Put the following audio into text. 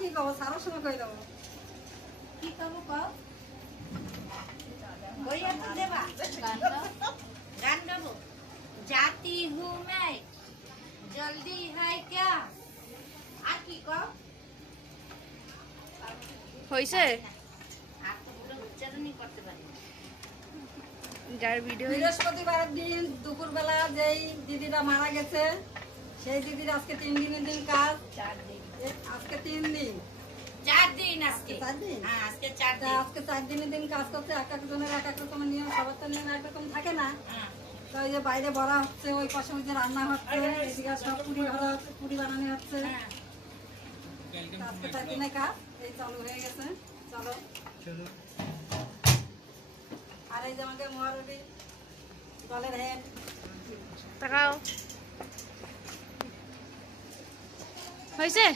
কি কব সারা সময় কই দেব কি কব কও বইয়া তো দেবা গান গাবো जाती हूँ मैं जल्दी है क्या আর কি কও হইছে আর তো পুরো উচ্চারণই করতে পারি যার ভিডিও বৃহস্পতিবারের দিন দুপুরবেলা যেই দিদিটা মারা গেছে সেই দিদির আজকে 3 দিনের দিন কাজ 4 দিন আজকে 3 দিন 4 দিন আজকে 4 দিন হ্যাঁ আজকে 4 দিন আজকে 4 দিনের দিন কাজ করতে এক একজনের এক এক রকম নিয়ম সবার তো নিয়ম একরকম থাকে না হ্যাঁ তো ওই যে বাইরে বড়া হচ্ছে ওই পাশে ওই যে রান্না হচ্ছে এদিকে সব পুরি ভরা হচ্ছে পুরি বানানো হচ্ছে হ্যাঁ আজকে 4 দিনের কাজ এই চালু হয়ে গেছে চলো আর এই যে আমাদের মহারবী দলের হেড তাকাও হইছে